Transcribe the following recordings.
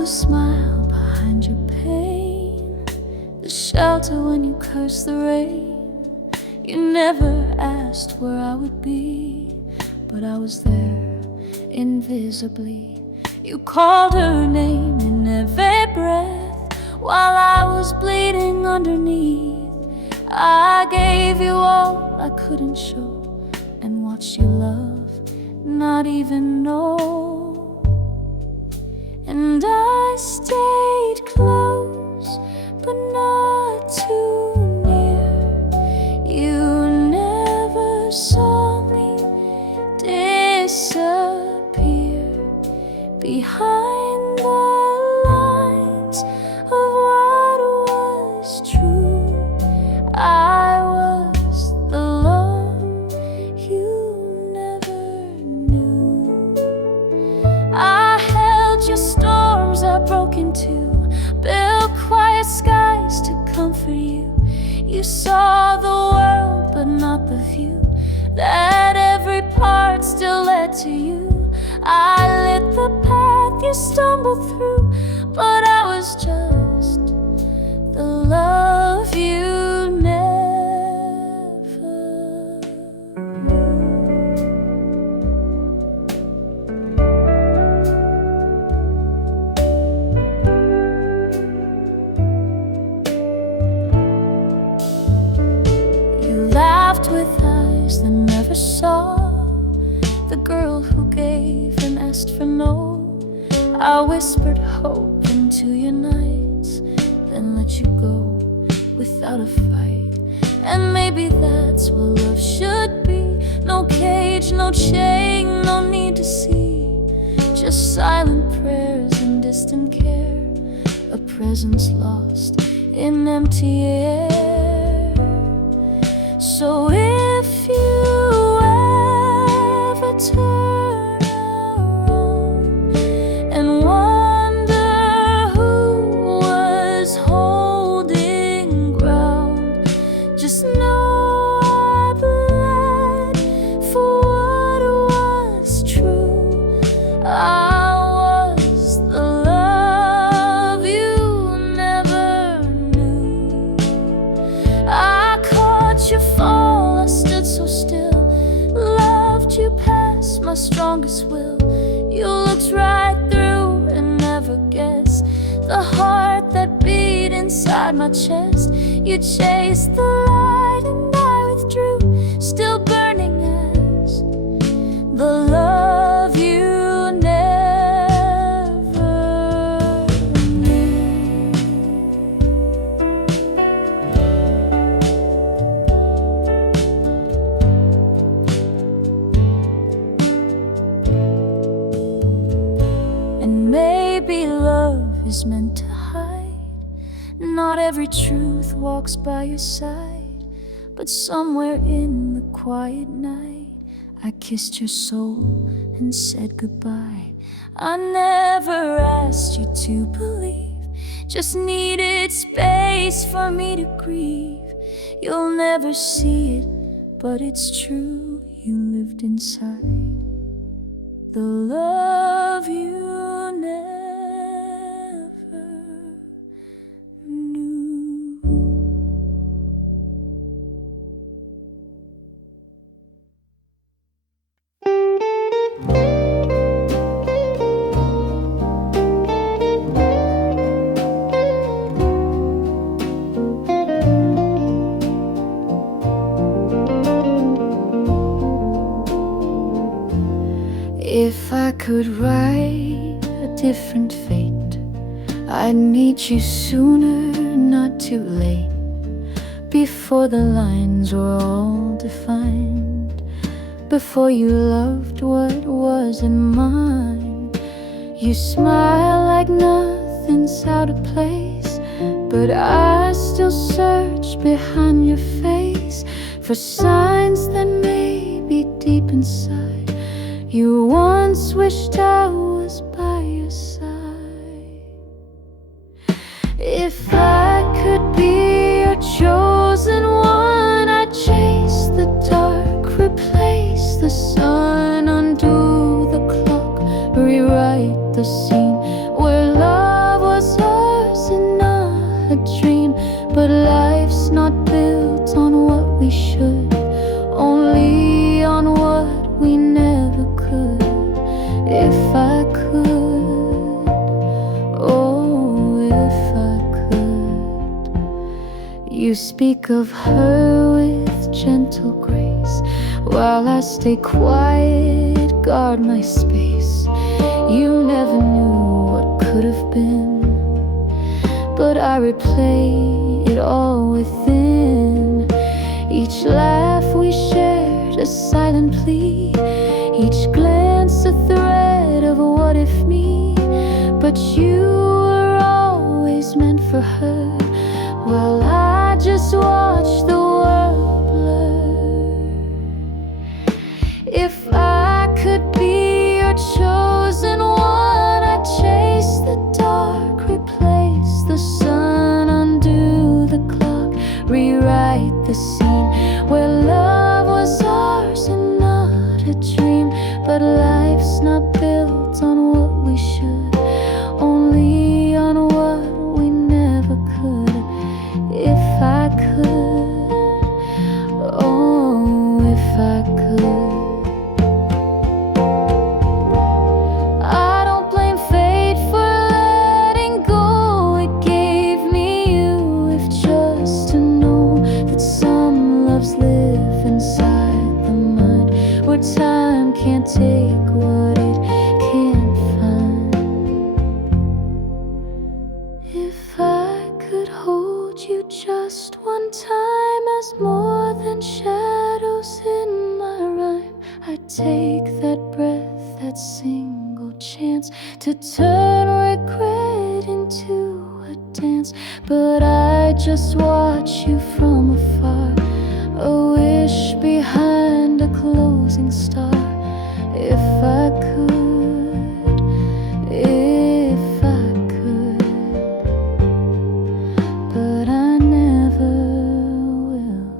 the smile behind your pain, the shelter when you curse the rain. You never asked where I would be, but I was there invisibly. You called her name in every breath while I was bleeding underneath. I gave you all I couldn't show and watched you love, not even know. And I stayed close, but not too near. You never saw me disappear behind the lines of what was true. I was the love you never knew. I held your storms, I broke into, built quiet skies to comfort you. You saw the world but not the view, that every part still led to you. I lit the path you stumbled through, but I was just the love you never knew. You laughed with eyes that never saw, the girl who gave and asked for no. I whispered hope into your nights, then let you go without a fight. And maybe that's what love should be. No cage, no chain, no need to see, just silent prayers and distant care, a presence lost in empty air. So if you ever turn around and wonder who was holding ground, just know I bled for what was true. I was the love you never knew. I caught your fall, I stood so still, loved you past my strongest will. You looked right through and never guessed the heart that beat inside my chest. You chased the light and I withdrew, still burning as the love you never knew. And maybe love is meant to hide. Not every truth walks by your side, but somewhere in the quiet night I kissed your soul and said goodbye. I never asked you to believe, just needed space for me to grieve. You'll never see it, but it's true. You lived inside the love you never knew. If I could write a different fate, I'd meet you sooner, not too late, before the lines were all defined, before you loved what wasn't mine. You smile like nothing's out of place, but I still search behind your face for signs that may be deep inside. You once wished I was by your side. If I could be your chosen one, I'd chase the dark, replace the sun, undo the clock, rewrite the scene where love if I could. You speak of her with gentle grace, while I stay quiet, guard my space. You never knew what could have been, but I replay it all within. Each laugh we shared, a silent plea, each glance a thread of a what if me. But you were always meant for her, while I just watch the world blur. If I could be your chosen one, I'd chase the dark, replace the sun, undo the clock, rewrite the scene where love was ours and not a dream. But life's not built on what we should, only on what we never could. If I could, oh, if I could. I don't blame fate for letting go. It gave me you, if just to know that some loves live inside the mind, where time can't take what it can't find. If I could hold you just one time as more than shadows in my rhyme, I'd take that breath, that single chance to turn regret into a dance. But I just watch you from afar, a wish behind a closing star. If I could, if I could, but I never will.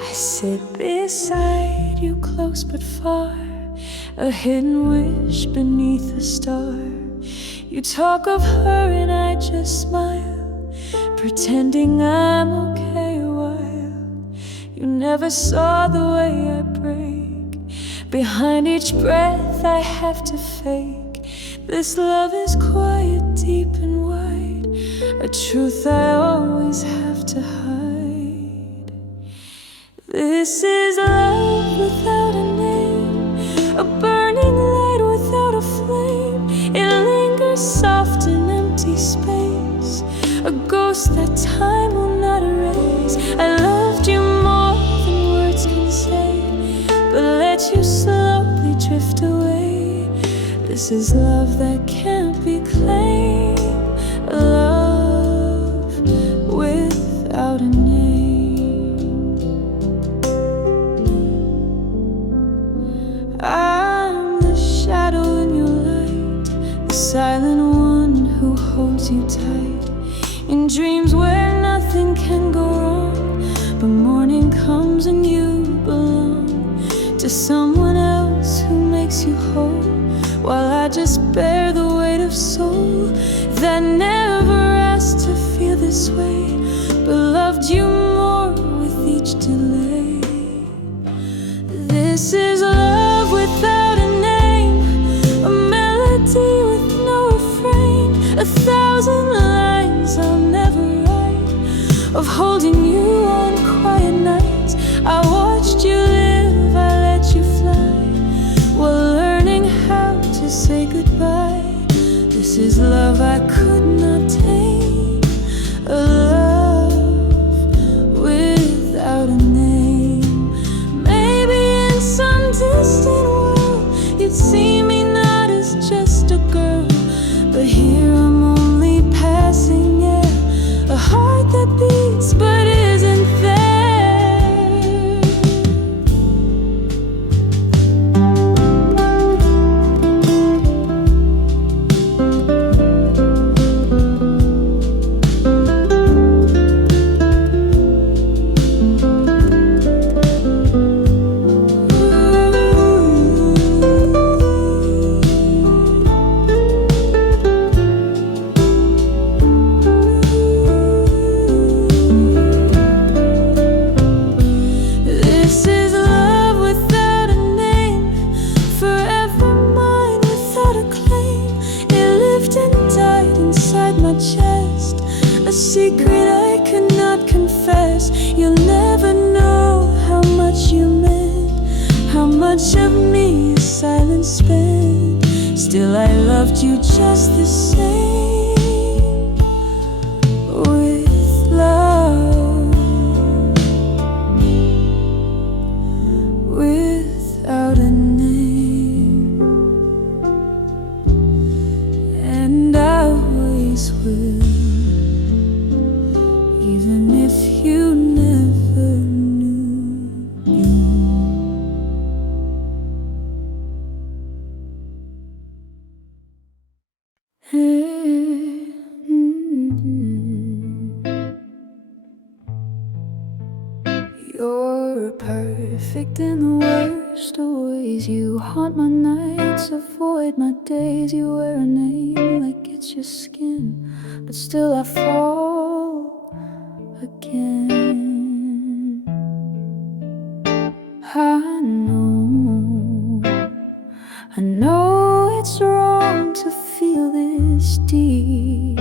I sit beside you, close but far, a hidden wish beneath a star. You talk of her and I just smile, pretending I'm okay while you never saw the way I break. Behind each breath I have to fake. This love is quiet, deep and wide, a truth I always have to hide. This is love without a name, a burning light without a flame. It lingers soft in empty space, a ghost that time will not erase. I loved you more than words can say, but let you slowly drift away. This is love that can't be claimed, a love without a name. I'm the shadow in your light, the silent one who holds you tight in dreams where nothing can go wrong. But morning comes and you belong to someone else who makes you whole, while I just bear the weight of soul that never asked to feel this way, but loved you more with each delay. This is love without a name, a melody with no refrain, 1,000 lines I'll never write, of holding you on quiet nights. I watched you live, I let you fly, while learning how to say goodbye. This is love I could not tame, a love without a name. Maybe in some distant world you'd see me not as just a girl, but here I'm only passing, yeah, a heart that beats but isn't there. still I loved you just the same, with love, without a name. And I always will, even if you never knew me. You're perfect in the worst of ways. You haunt my nights, avoid my days. You wear a name like it's your skin, but still I fall again. I know it's wrong to feel this deep,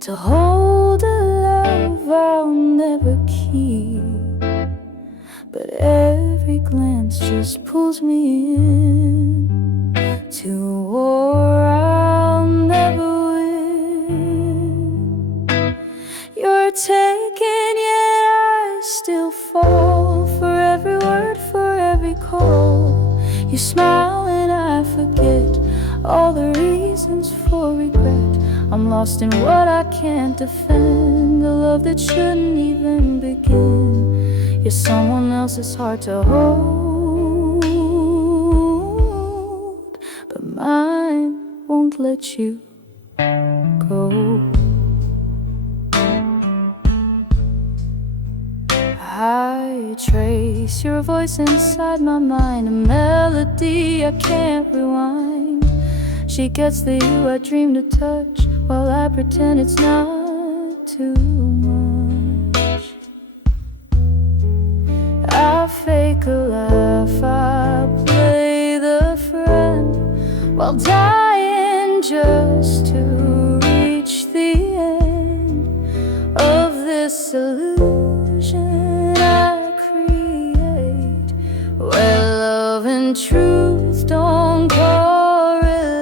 to hold a love I'll never keep. But every glance just pulls me in to a war I'll never win. You're taken, yet I still fall for every word, for every call. You smile and I forget all the reasons for regret. I'm lost in what I can't defend, a love that shouldn't even begin. You're someone else's heart to hold, but mine won't let you go. I trace your voice inside my mind, a melody I can't rewind. She gets the you I dream to touch, while I pretend it's not too much. I fake a laugh, I play the friend, while dying just to reach the end of this illusion I create, where love and truth don't correlate.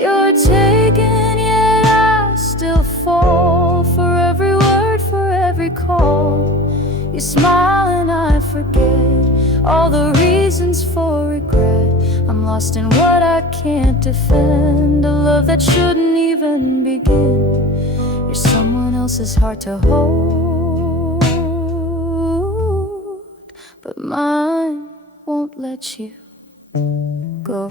You're taken, yet I still fall for every word, for every call. You smile and I forget all the reasons for regret. I'm lost in what I can't defend, a love that shouldn't even begin. You're someone else's heart to hold, but mine won't let you go.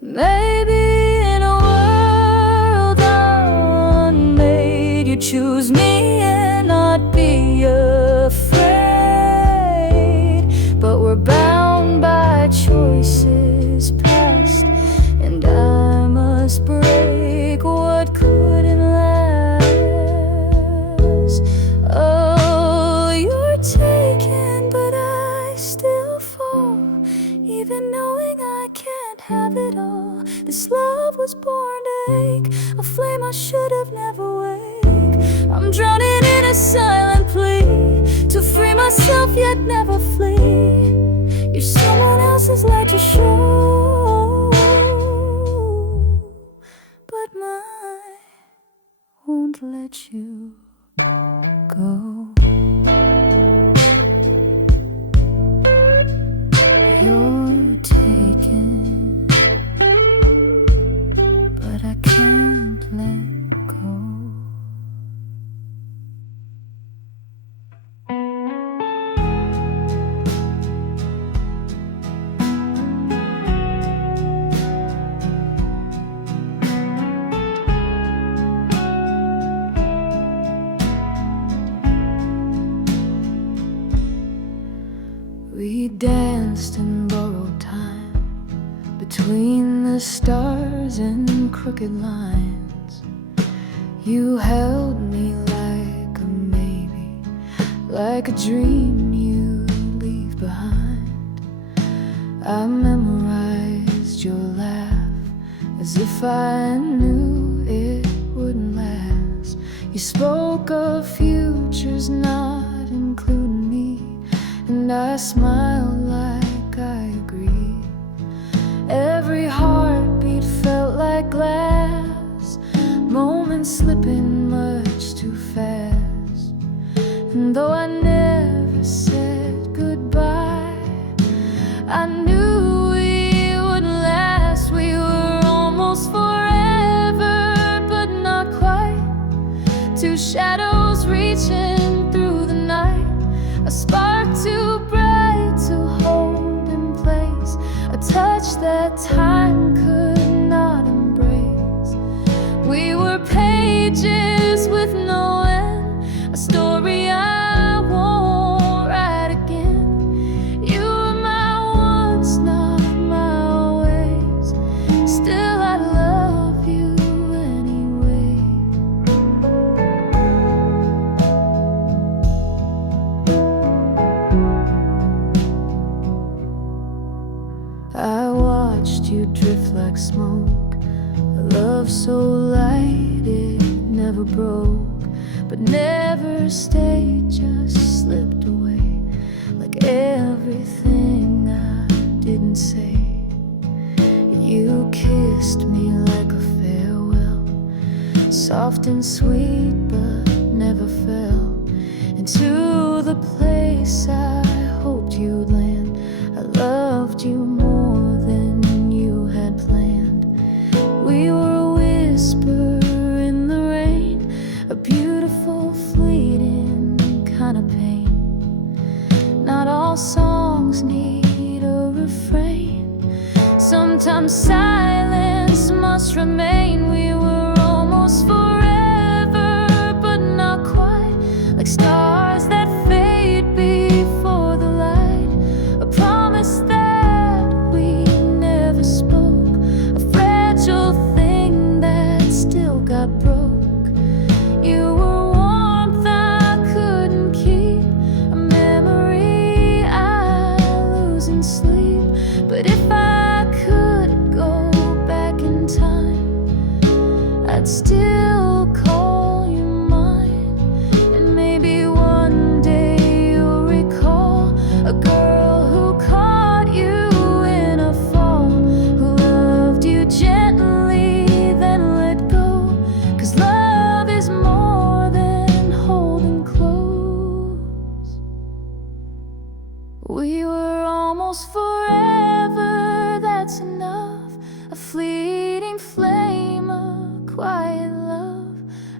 Maybe in a world unmade, you choose me and not be afraid. But we're bound by choices past, and I must break what couldn't last. Oh, you're taken, but I still fall, even knowing I can't have it all. This love was born to ache, a flame I should have never waked. I'm drowning in a silent plea to free myself yet never flee. You're someone else's light to show, but mine won't let you go. You're taken, but I can't let go. We danced in borrowed time, between the stars and crooked lines. You held me like a maybe, like a dream you leave behind. I memorized your laugh as if I knew it wouldn't last. You spoke of futures not including me, and And I smile like I agree. Every heartbeat felt like glass, moments slipping much too fast. And though I never said goodbye, I knew we wouldn't last. We were almost forever, but not quite. Two shadows reaching through the night, a spark too bright to hold in place, a touch that time could not embrace. We were pages with no end, a story I won't write again. You were my once, not my always. Still I love you anyway. I watched you drift like smoke, a love so light it never broke, but never stayed, just slipped away, like everything I didn't say. You kissed me like a farewell, soft and sweet but never fell into the place I hoped you'd land. I loved you more than you had planned. We were a whisper in the rain, a beautiful fleeting kind of pain. Not all songs need a refrain, sometimes silence must remain. We were almost forever, but not quite, like stars that fade before the light, a promise that we never spoke, a fragile thing that still got broke. You were warmth I couldn't keep, a memory I lose in sleep. But if I could go back in time, I'd still call you mine. And maybe one day you'll recall a girl who caught you in a fall, who loved you gently then let go. 'Cause love is more than holding close. We were almost forever, that's enough. A fleeting flame, a quiet love.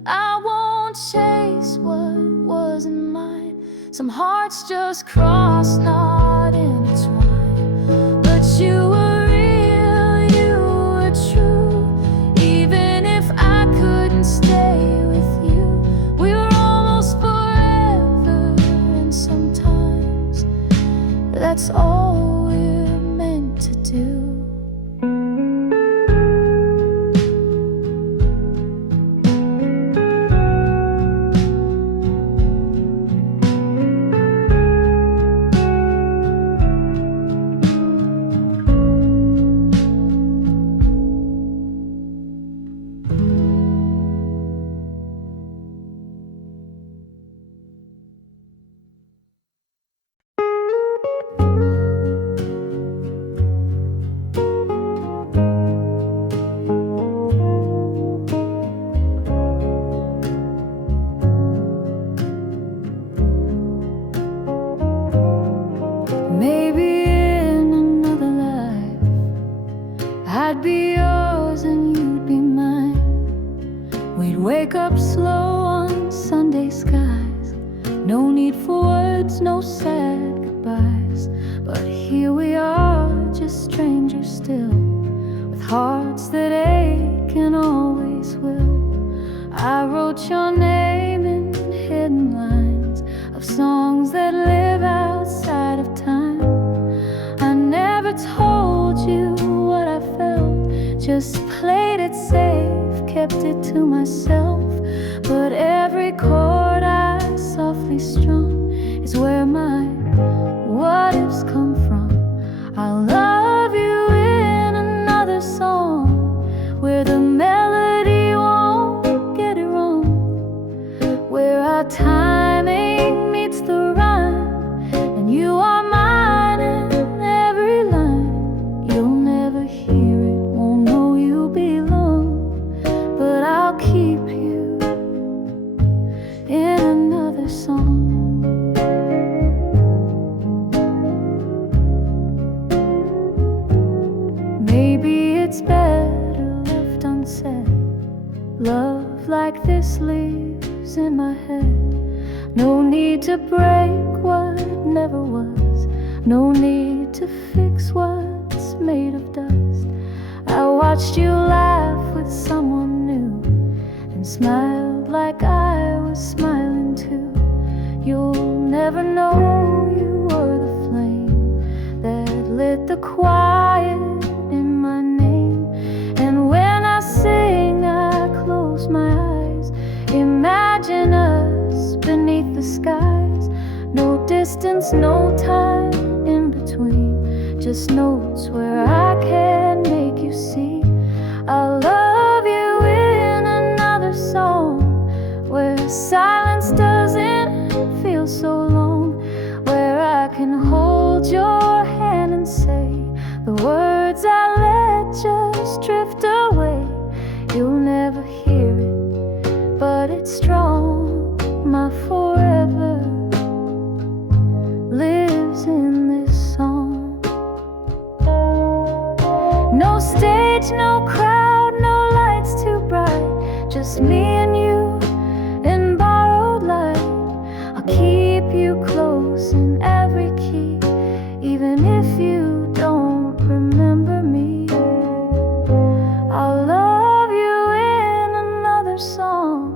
I won't chase what wasn't mine. Some hearts just cross, not intertwine. But you were real, you were true. Even if I couldn't stay with you, we were almost forever. And sometimes that's all we're meant to do. Maybe in another life I'd be yours and you'd be mine. We'd wake up slow on Sunday skies, no need for words, no sad goodbyes. But here we are, just strangers still, with hearts that ache and always will. I wrote your name in hidden lines of songs that live outside of time. I never told you what I felt, just played it safe, kept it to myself. But every chord I softly strung is where my what ifs come from. I'll love you in another song, where the melody won't get it wrong, where our timing meets the rhyme, and you are it's better left unsaid. Love like this lives in my head. No need to break what never was. No need to fix what's made of dust. I watched you laugh with someone new and smiled like I was smiling too. You'll never know you were the flame that lit the quiet in my name. And when I sing, I close my eyes. Imagine us beneath the skies. No distance, no time in between. Just notes where I can make you see. I'll love you in another song, where silence doesn't feel so long, where I can hold your hand and say the words I let just drift away. You'll never hear it, but it's strong. My forever lives in this song. No stage, no crowd, no lights too bright. Just me and you in borrowed light. I'll keep you close in every key, even if you don't remember me. I'll love you in another song,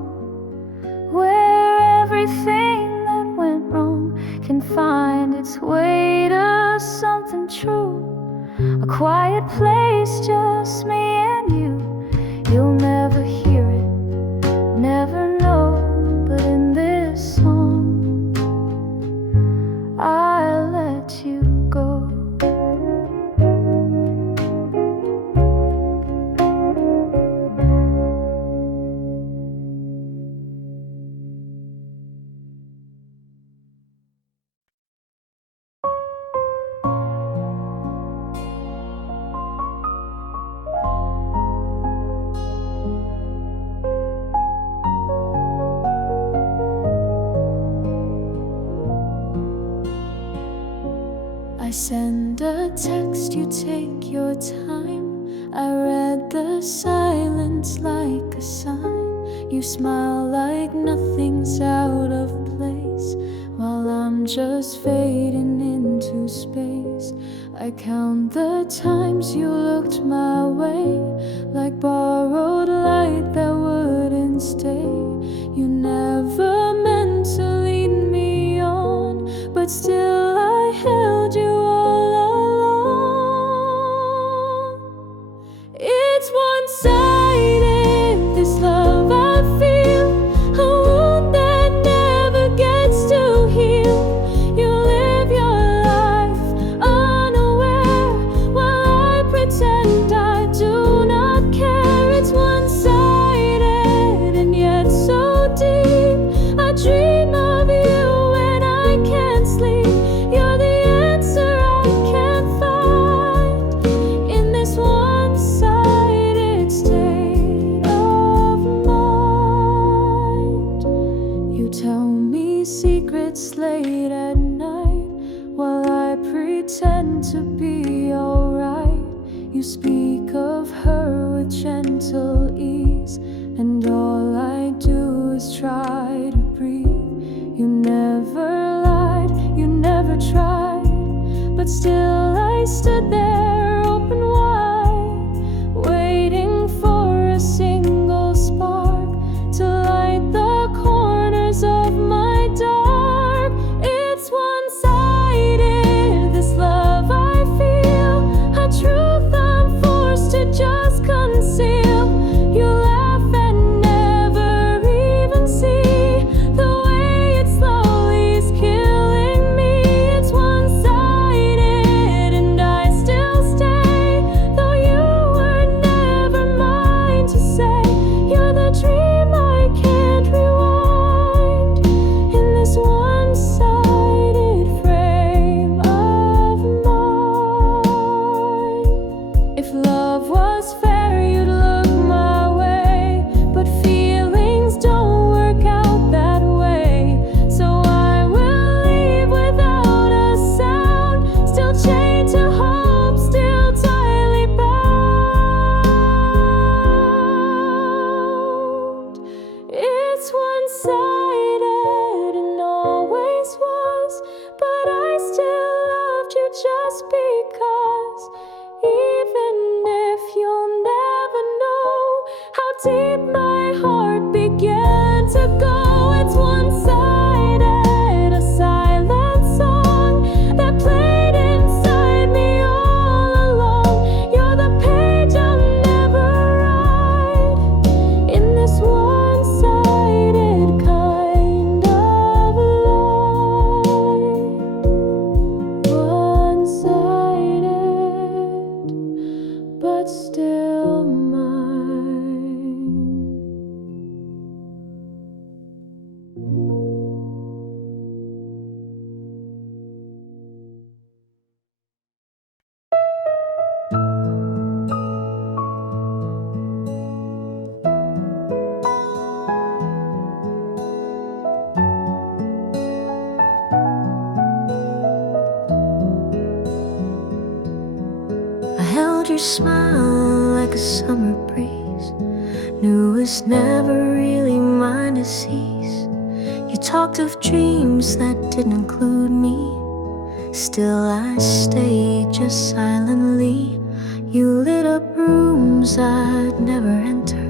where everything that went wrong can find its way to something true. A quiet place, just me and you. You'll never hear it, never know, but in this song I let you go. I send a text, you take your time. I read the silence like a sign. You smile like nothing's out of place, while I'm just fading into space. I count the times you looked my way, like borrowed light that wouldn't stay. You never meant to lead me on, but still I held you all along. It's one-sided, this love I feel, a wound that never gets to heal. You live your life unaware, while I pretend I do not care. It's one-sided and yet so deep. I dream of you when I can't sleep. You're the answer I can't find in this one-sided state of mind. You tell me secrets late at night, while I pretend to be alright. You speak of her with gentle ease, and all I do is try to breathe. You never lied, you never tried, but still I stood there open wide, waiting for a single spark to light the corners of my dark. It's one-sided, this love I feel, a truth I'm forced to just conceal. You laugh and never even see the way it slowly is killing me. It's one-sided and I still stay, though you were never mine to say. You're the dream I can't rewind in this one-sided frame of mind. If love was fair, you'd look my way, but feelings don't work out that way. So I will leave without a sound, still chained to hope, still tightly bound. but still mine. I held your smile like a summer breeze, knew it was never really mine to seize. You talked of dreams that didn't include me, still I stayed just silently. You lit up rooms I'd never enter.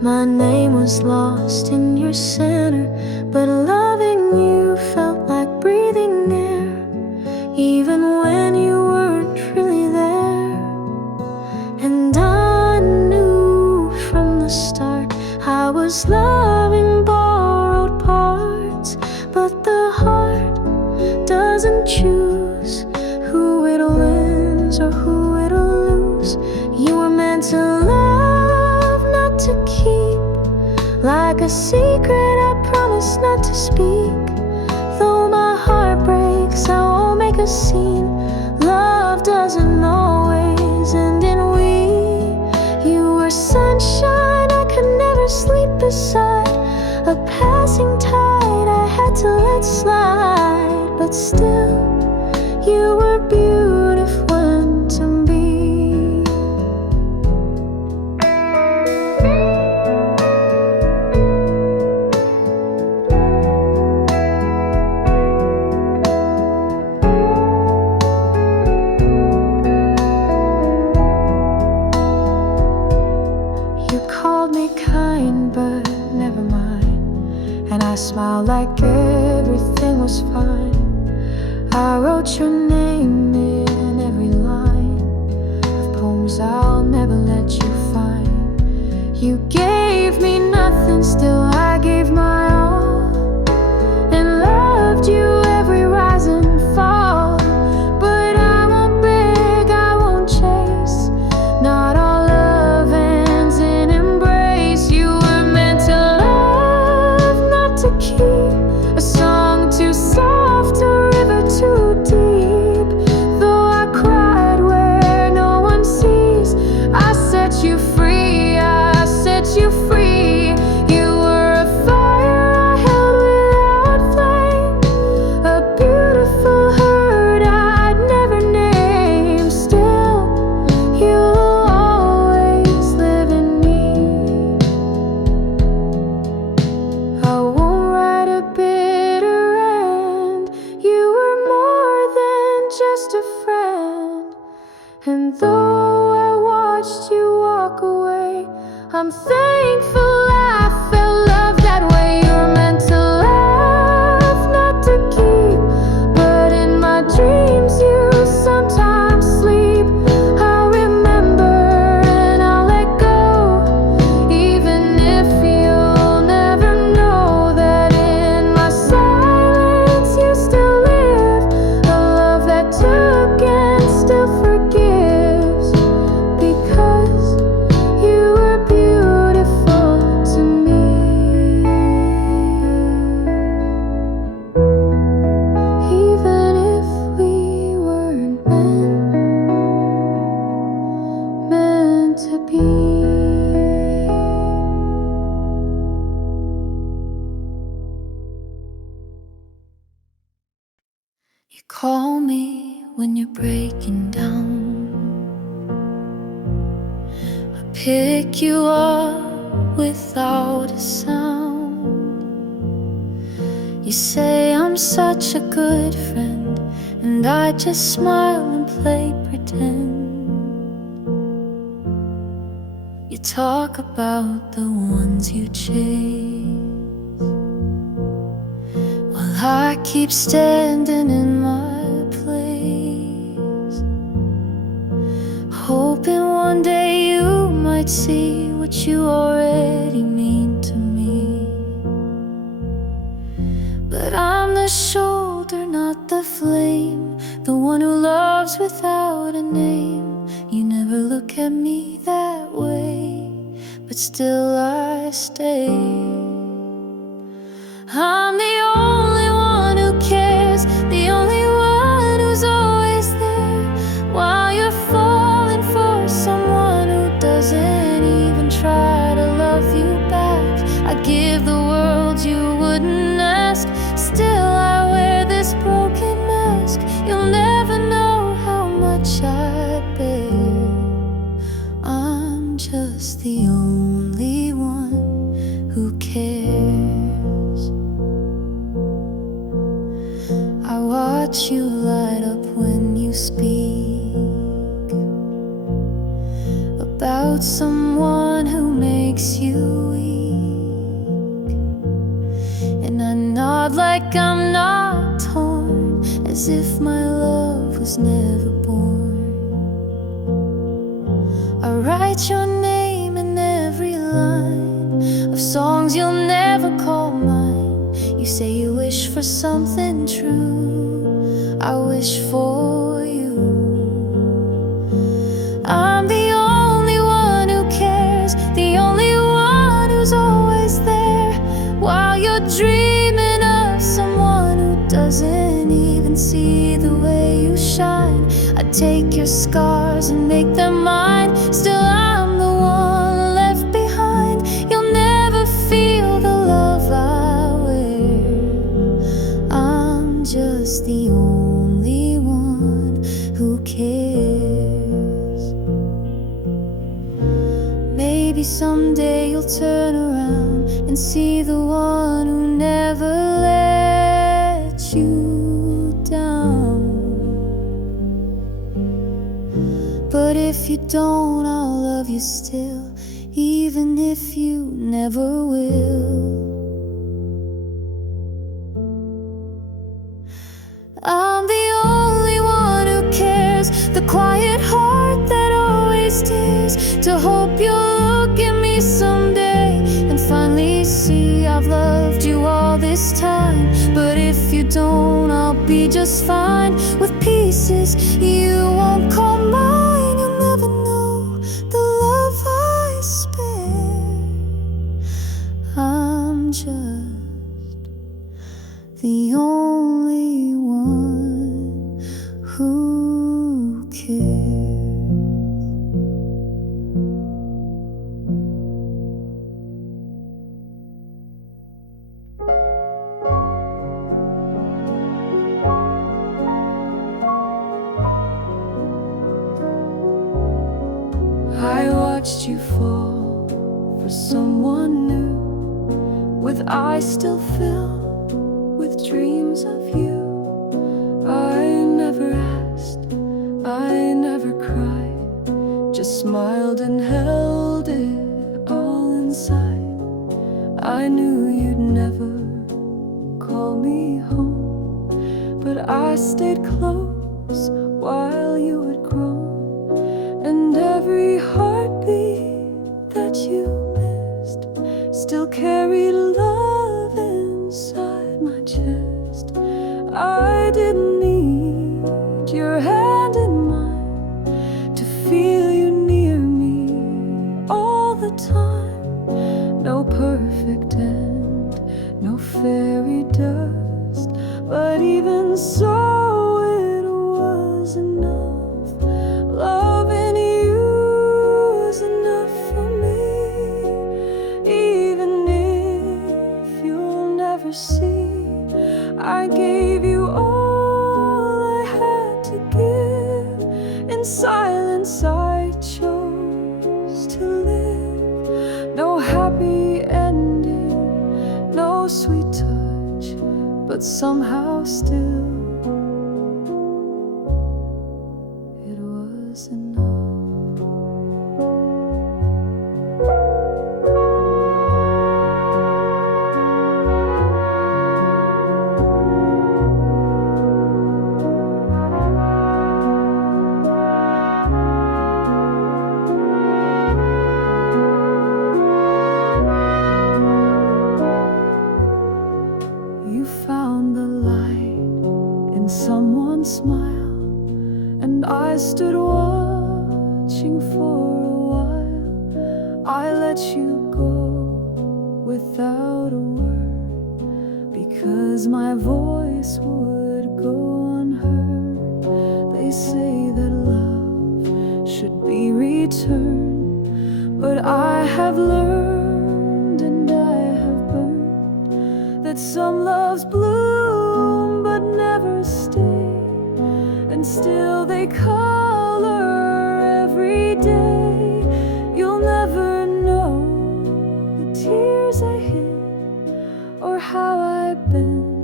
My name was lost in your center, but loving you felt like breathing air, even when you weren't really there. And I knew from the start I was loving borrowed parts, but the heart doesn't choose who it'll lose or who it'll lose. You were meant to love, not to keep, like a secret I promise not to speak. Though my heart breaks, I won't make a scene. Love doesn't always end in we. You were sunshine I could never sleep beside, a passing tide I had to let slide. But still, you were beautiful to me. You called me kind, but never mind, and I smiled like everything was fine. I wrote your name in every line of poems I'll never let you find. You gave me nothing, still I gave my all, and loved you every rise and fall. But I won't beg, I won't chase, not all love ends in embrace. You were meant to love, not to keep, a song too soft, a river too deep. Though I cried where no one sees, I set you free, I set you free. You were a fire I held without flame, a beautiful hurt I'd never name. Still, you'll always live in me. I won't write a bitter end. You were more than just a friend. And though I watched you walk away, I'm thankful I felt love that way. You're meant to laugh, not to keep, but in my dreams you sometimes sleep. I'll remember and I'll let go, even if you'll never know that in my silence you still live. A love that took and still forgives, because you were beautiful to me. Even if we weren't meant to be. You call me when you're breaking down, I pick you up without a sound. You say I'm such a good friend, and I just smile and play pretend. You talk about the ones you chase, while I keep standing in my place, hoping one day you might see what you already mean to me. But I'm the shoulder, not the flame, the one who loves without a name. You never still I stay. I'm the only one who cares, the only one who's always there, while you're falling for someone who doesn't even try to love you back. I'd give the world you wouldn't ask, still I wear this broken mask. You'll never know how much I bear. I'm just the only one who cares. I watch you light up when you speak about someone who makes you weak, and I nod like I'm not torn, as if my love was never born. I write your name in every line of songs you'll never call mine. You say you wish for something true, I wish for you. I'm the only one who cares, the only one who's always there, while you're dreaming of someone who doesn't even see the way you shine. I take your scars and make them mine, still I'm the one left behind. You'll never feel the love I wear. I'm just the only one who cares. Maybe someday you'll turn around and see the one who never let you down. But if you don't, I'll love you still, even if you never will. I'm the only one who cares, the quiet heart that always dares to hope you'll look at me someday and finally see I've loved you all this time. But if you don't, I'll be just fine with pieces you won't call mine. You'll never know the love I spare. I'm just the only one who cares. I watched you fall for someone new, with eyes still filled with dreams of you. I never asked, I never cried, just smiled and held it all inside. I knew you'd never call me home, but I stayed close while you had grown, and every heartbeat that you missed still carried love inside my chest. I didn't need your hand in mine to feel you near me all the time. No perfect end, no fairy dust, but even so it was enough. Loving you is enough for me, even if you'll never see. I gave you all I had to give. In silence I chose to live. No happy ending, no sweet touch, but somehow still it was enough. You found the light in someone's smile, and I stood watching for a while. I let let you go without a word, because my voice would go unheard. They say that love should be returned, but I have learned and I have burned that some loves bloom but never stay, and still they color every day. You'll never know the tears I hid or how I've been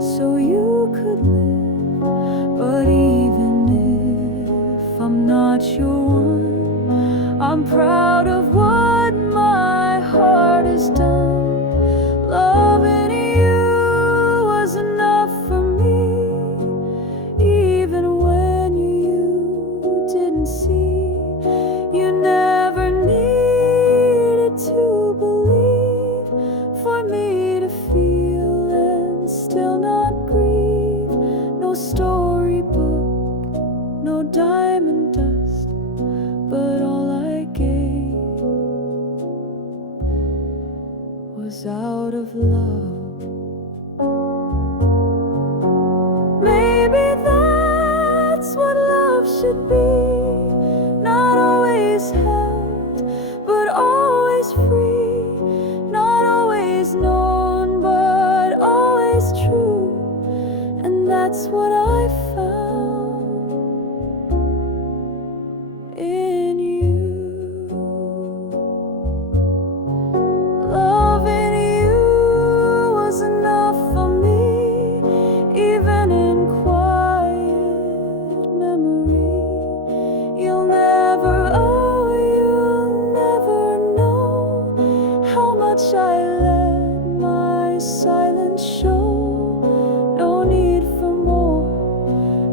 so you could live. But even if I'm not your one, I'm proud of what my heart has done. Loving you was enough for me, even when you didn't see. You never needed to believe for me to feel and still not grieve. No storybook, no diamond dust, but all I gave was out of love. Maybe that's what love should be. Not always held, but always free. Not always known, but always true. And that's what I found in you. Loving you was enough for me, even in quiet memory. You'll never, oh, you'll never know how much I let my silence show. No need for more,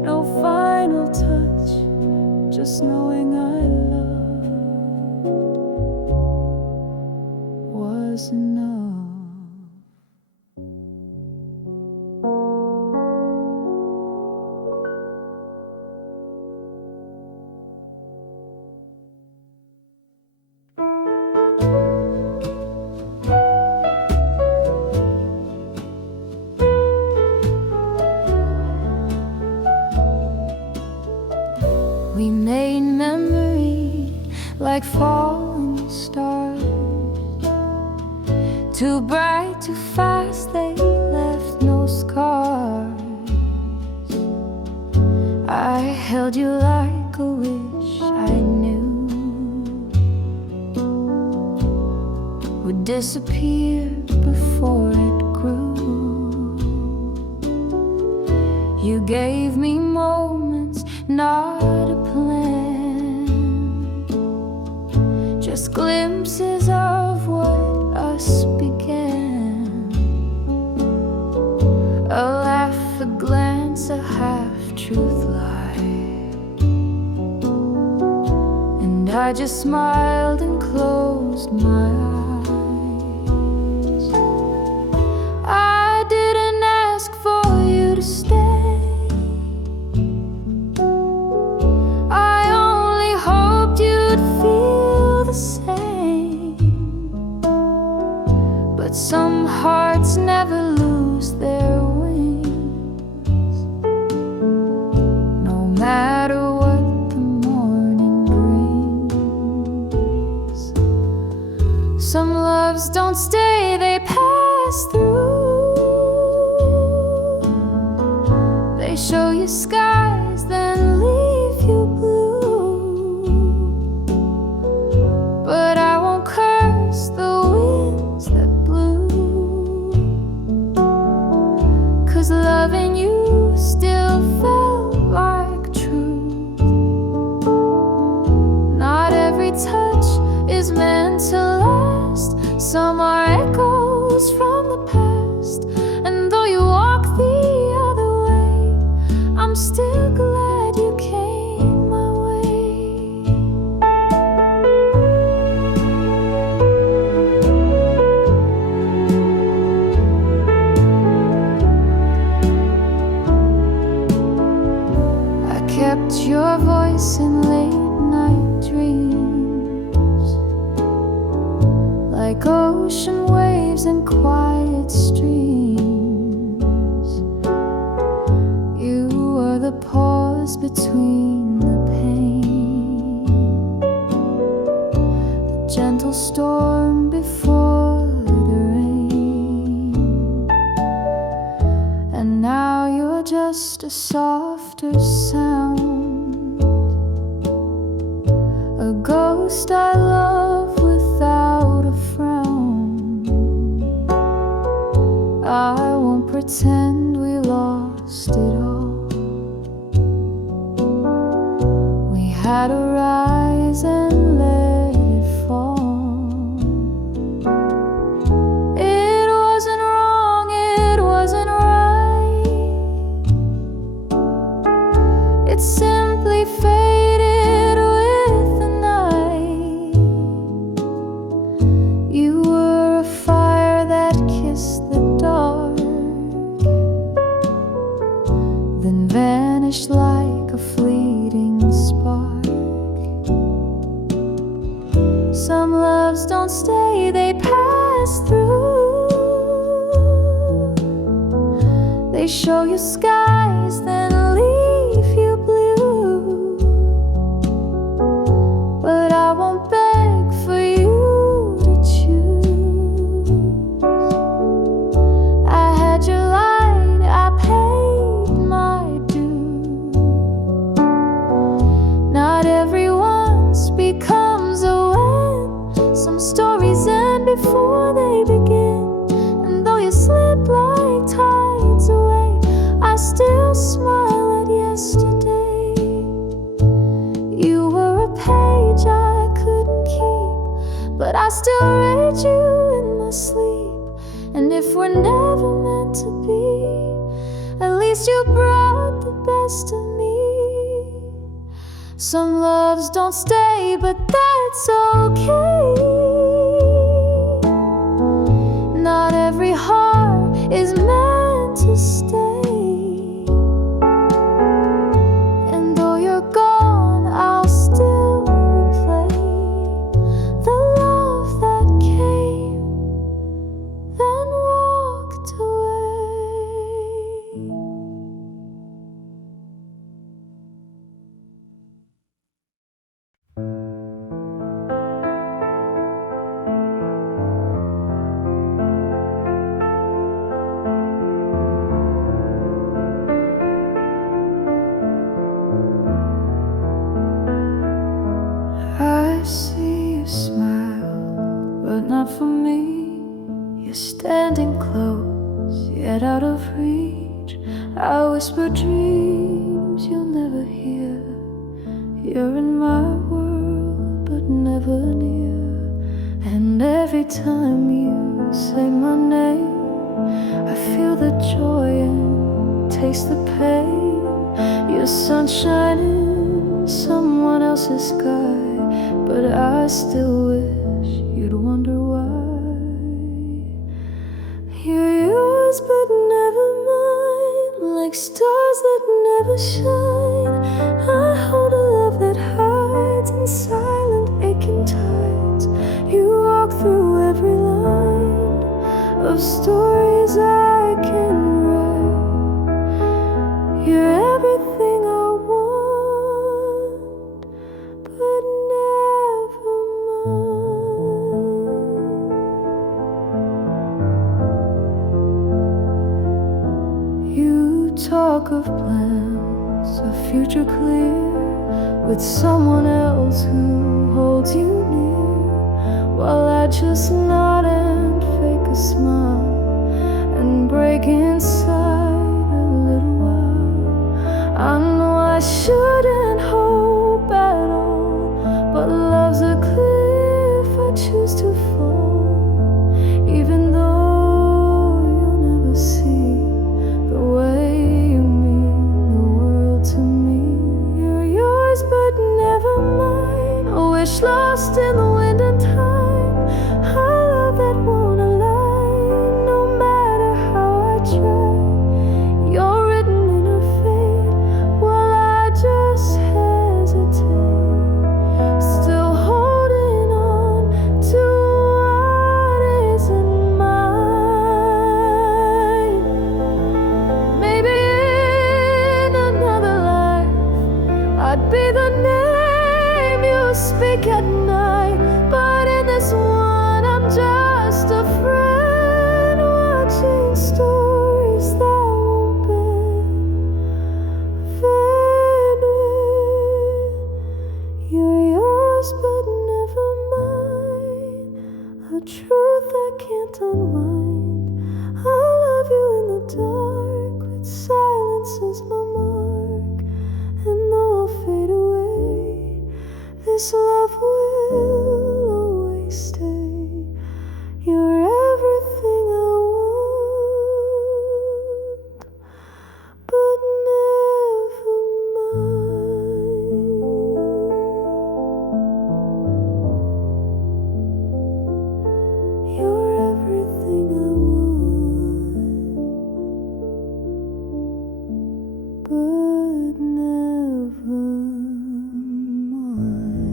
no final touch, just knowing I loved was enough. We made memory like falling stars, too bright, too fast, they left no scars. I held you like a wish I knew would disappear before it grew. You gave me moments, not a plan, just glimpses of what us began. A laugh, a glance, a half-truth lie, and I just smiled and closed my eyes. I didn't ask for you to stay, some hearts never lose their wings, no matter what the morning brings. Some loves don't stay, they pass through. They show you skies, then leave you blue. But I won't curse the winds that loving you still felt like truth. Not every touch is meant to last. Some are echoes from the past. And though you walk the other way, I'm still glad you came my kept your voice in late night dreams. ocean waves and quiet streams. You were the pause between the pain, the gentle storm before the rain. And now you're just a softer sound, a ghost I love without a frown. I won't pretend we lost it all. We had a rise and let it fall. It wasn't wrong, it wasn't right. It simply faded with the night. You were a fire that kissed the dark, then vanished like a fleeting spark. Some loves don't stay, they pass through. They show you skies, then leave you blue. But I won't beg for you to choose. I had your light, I paid my due. Not everyone's becomes a when. Some stories end before they begin. And though you slip like tides away, I still smile at yesterday. You were a page I couldn't keep, but I still read you in my sleep. And if we're never meant to be, at least you brought the best of me. Some loves don't stay, but that's okay. Not every heart is meant to stay. And though you're gone, I'll still replay the love that came, then walked away. I see you smile, but not for me. You're standing close, yet out of reach. I whisper dreams you'll never hear. You're in my world, but never near. And every time you say my name, I feel the joy and taste the pain. Your sunshine in someone else's sky, but I still wish you'd wonder why. You're yours, but never mine, like stars that never shine. I hold a love that hides in silent aching tides. You walk through every line of stories I can write. You're everything I want, but never mind. You talk of plans, a future clear, with someone else who holds you near, while I just nod and fake a smile and break inside a little while. I know I shouldn't hope at all, but love's a cliff I choose to fall. Even though you'll never see the way you mean the world to me. You're yours, but never mine, a wish lost in the wind and time. A love that won't align, no matter how I try. You're written in her fate, while I just hesitate, still holding on to what is speak at night, but in this one I'm just a friend, watching stories that won't bend. You're yours but never mine, a truth I can't unwind. I'll love you in the dark, with silence as my mark. And though I'll fade away, this love will always stay. You're everything I want, but never mine. You're everything I want, but never mine.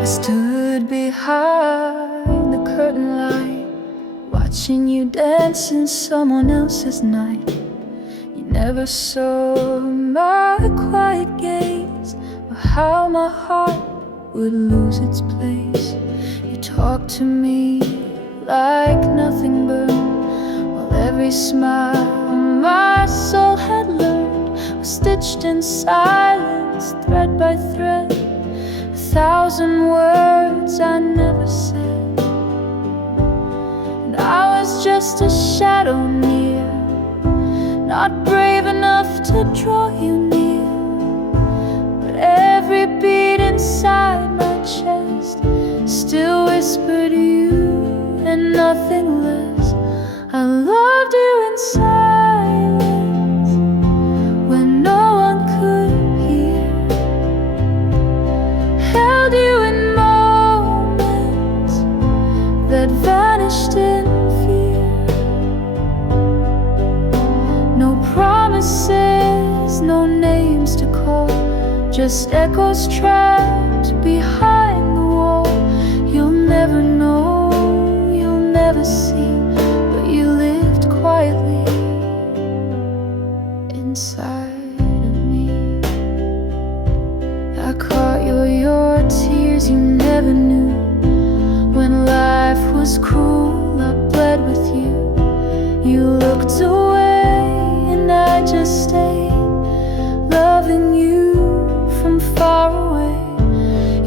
I stood behind the curtain line, watching you dance in someone else's night. You never saw my quiet gaze, or how my heart would lose its place. You talked to me like nothing burned, while every smile my soul had learned was stitched in silence, thread by thread. 1,000 words I never said, and I was just a shadow near, not brave enough to draw you near. But every beat inside my chest still whispered you and nothing less. I loved you in silence when no one could hear, held you in moments that vanished in fear. No promises, no names to call, just echoes trapped behind the wall. You'll never know, you'll never see, but you lived quietly inside of me. I caught your tears you never knew. When life was cruel, I bled with you. You looked away and I just stayed, loving you from far away.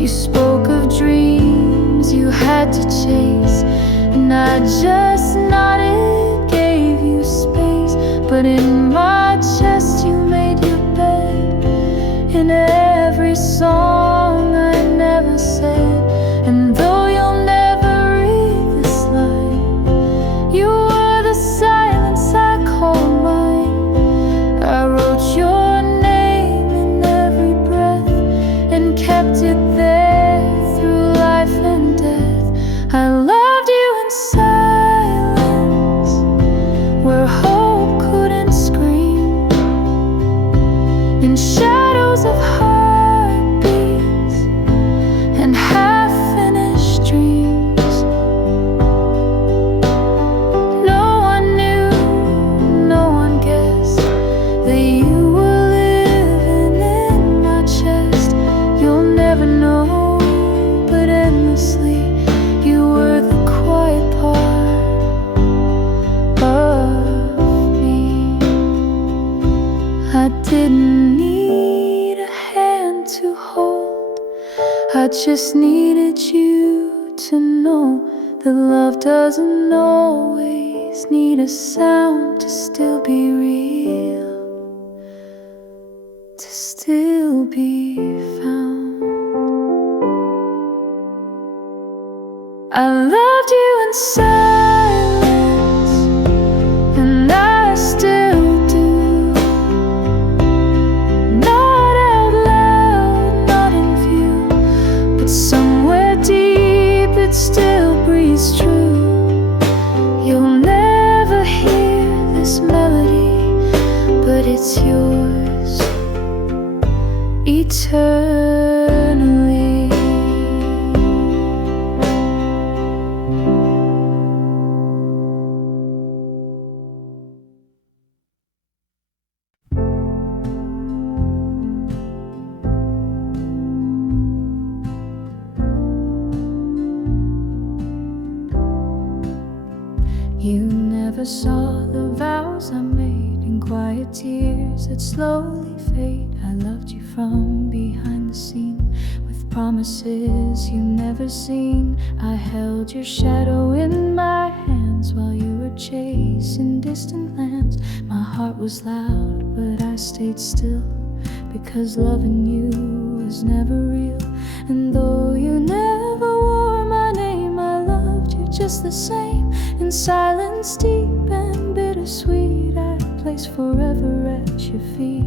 You spoke of dreams you had to chase, and I just nodded, gave you space. But in my chest you made your bed, in every song I never said. And though you'll never read this line, you were the silence I called mine. I wrote your name in every breath and kept it there through life and death. I loved you in silence where hope couldn't scream, in shadows of heartbeats and half-finished dreams. No one knew, no one guessed that you were living in my chest. You'll never know, but endlessly you were the quiet part of me. I didn't need a hand to hold, I just needed you to know that love doesn't always need a sound to still be real, to still be found. I loved you in silence, and I still do. Not out loud, not in view, but somewhere deep it still breathes true. You'll never it's yours eternally. You never saw the vows I made in quiet tears that slowly fade. I loved you from behind the scene with promises you never seen. I held your shadow in my hands while you were chasing distant lands. My heart was loud, but I stayed still, because loving you was never real. And though you never wore my name, I loved you just the same. In silence deep and bittersweet, I place forever at your feet.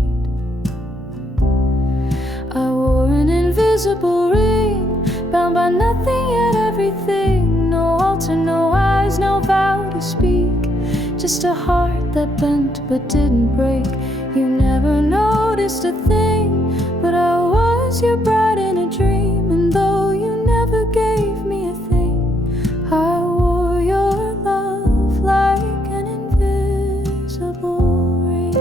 I wore an invisible ring, bound by nothing yet everything. No altar, no eyes, no vow to speak, just a heart that bent but didn't break. You never noticed a thing, but I was your bride in a dream. And though you never gave me a thing, I wore your love like an invisible ring.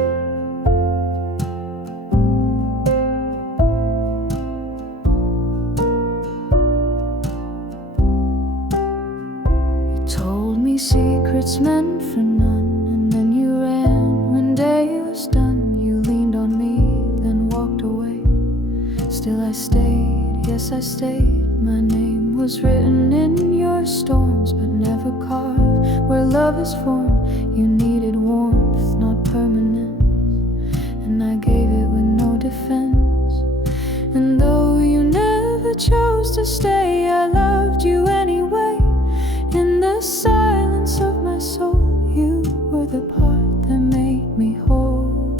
You told me secrets meant for none, and then you ran when day was done. You leaned on me, then walked away. Still I stayed, yes I stayed. My name was written in your storms, but never carved where love is formed. You needed warmth, not permanence, and I gave it with no defense. And though you never chose to stay, I loved you anyway. In the silence of my soul, you were the part that made me whole.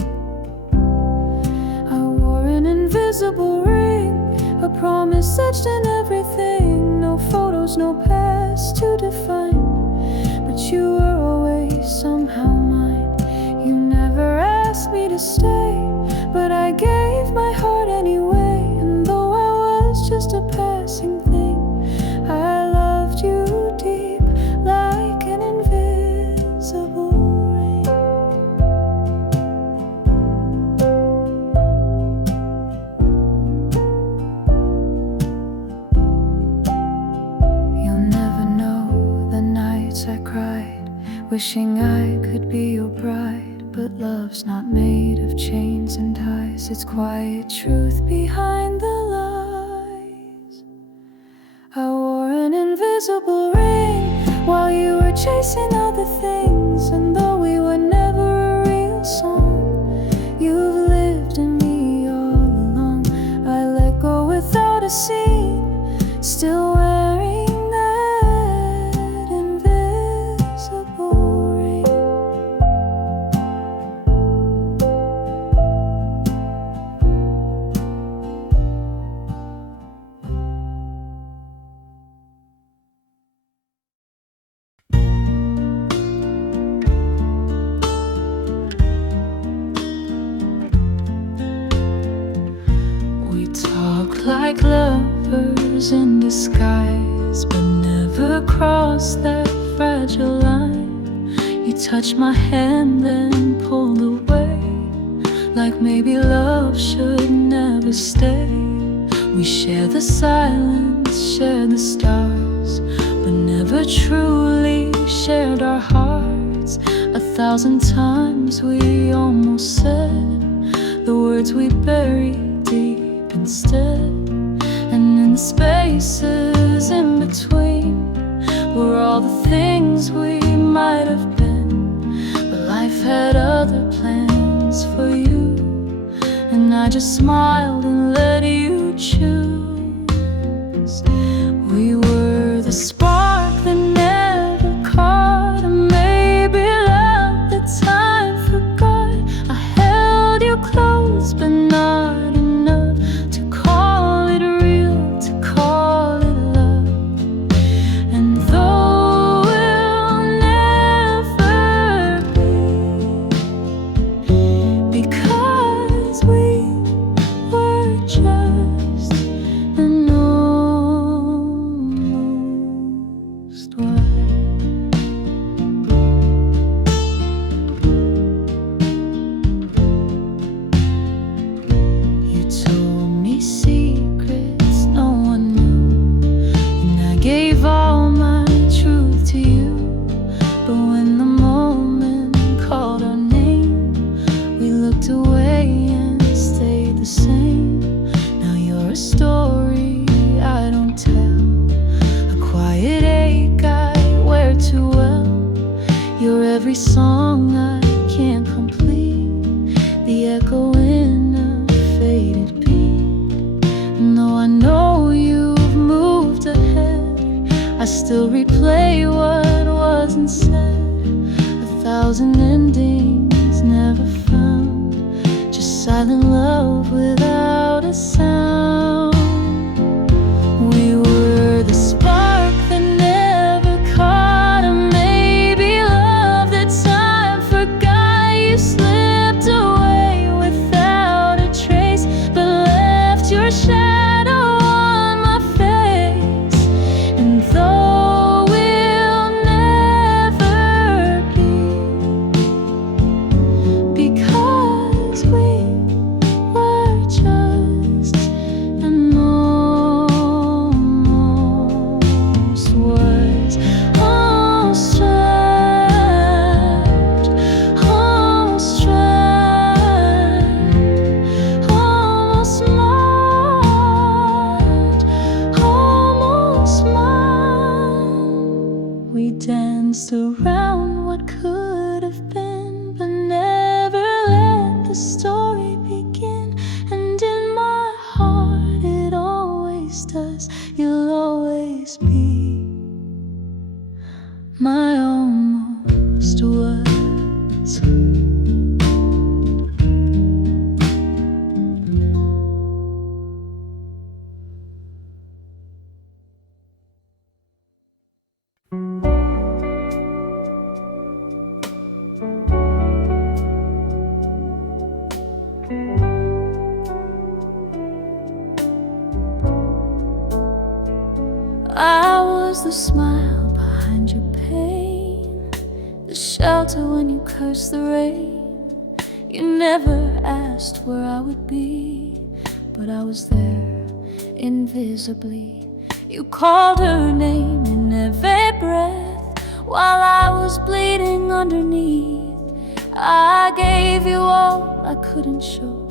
I wore an invisible ring, a promise etched in everything. No photos, no past to define, but you were always somehow mine. You never asked me to stay, but I gave my heart anyway. And though I was just a passing thing, I loved you deep like an invisible ring. You'll never know the nights I cried, wishing I could be your bride. But love's not made of chains and ties, it's quiet truth behind the lies. I wore an invisible ring while you were chasing other things. And though we were never a real song, you've lived in me all along. I let go without a scene, still wearing that invisible ring. We talk like lovers in disguise, but never cross that fragile line. You touched my hand then pulled away, like maybe love should never stay. We share the silence, share the stars, but never truly shared our hearts. 1,000 times we almost said the words we buried deep instead. And in the spaces in between were all the things we might have been, but life had other plans for you, and I just smiled and let you choose. We were the spark that never caught, and maybe love that time forgot. I held you close, but not enough to call it real, to call it love. And though we'll never be, because song I can't complete, the echo in a faded beat. And though I know you've moved ahead, I still replay what wasn't said. 1,000 endings never found, just silent love without a sound. We were the spark that never caught, or maybe love that time forgot. You slipped away without a trace, but left your shadow on my face. And though we'll never be, because we were just an almost words, almost tried, almost tried, almost marked, almost mine. We danced around what could have been, but never let the story begin. And in my heart it always does. You'll always be my almost words. I was the smile behind your pain, the shelter when you cursed the rain. You never asked where I would be, but I was there invisibly. You called her name in every breath while I was bleeding underneath. I gave you all I couldn't show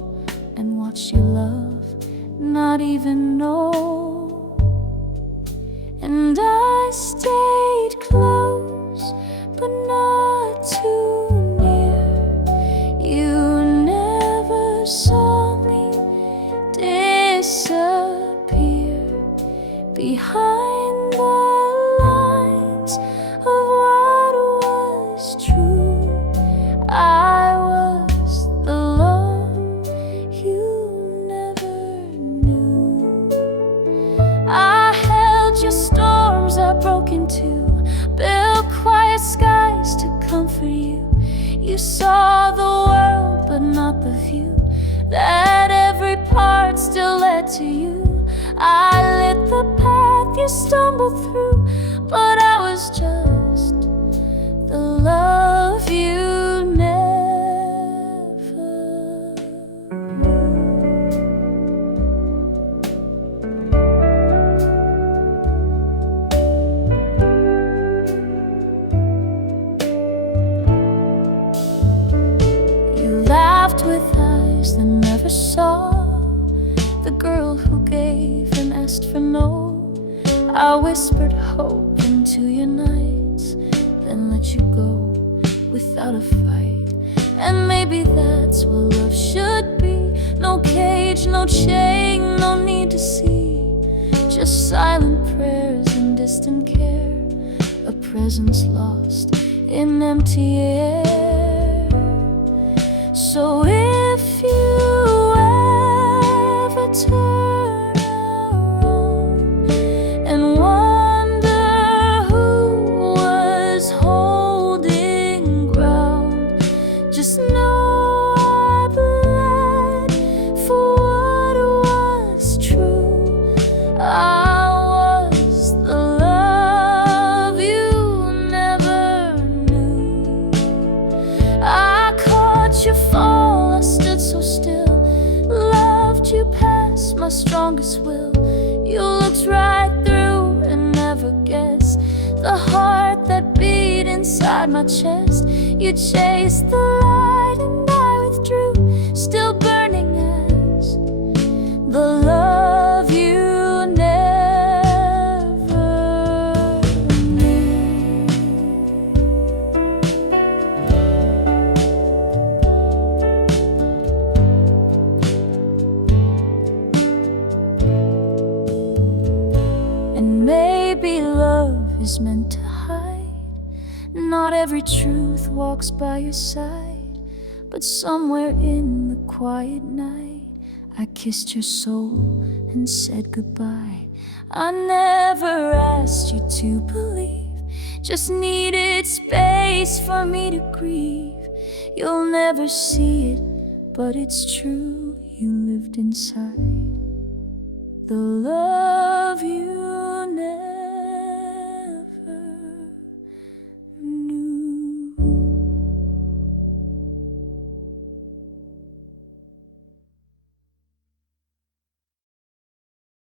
and watched you love, not even know. And I stayed close, but not too near. You never saw me disappear behind the lines of what was true. I was the love you never knew. I held your storms I broke into, built quiet skies to comfort you. You saw the world but not the view, that every part still led to you. I lit the path you stumbled through, but I was just the love you never knew. Laughed with eyes that never saw, the girl who gave and asked for no. I whispered hope into your nights, then let you go without a fight. And maybe that's what love should be. No cage, no chain, no need to see, just silent prayers and distant care, a presence lost in empty air. So if you ever turn around and wonder who was holding ground, just know I bled for what was true. I was the love you never knew. I caught you fall, I stood so still, loved you past my strongest will. You looked right through and never guessed the heart that beat inside my chest. You chased the light and I withdrew, still burning as the love you never knew. is meant to hide. Not every truth walks by your side, but somewhere in the quiet night, I kissed your soul and said goodbye. I never asked you to believe, just needed space for me to grieve. You'll never see it, but it's true, you lived inside the love you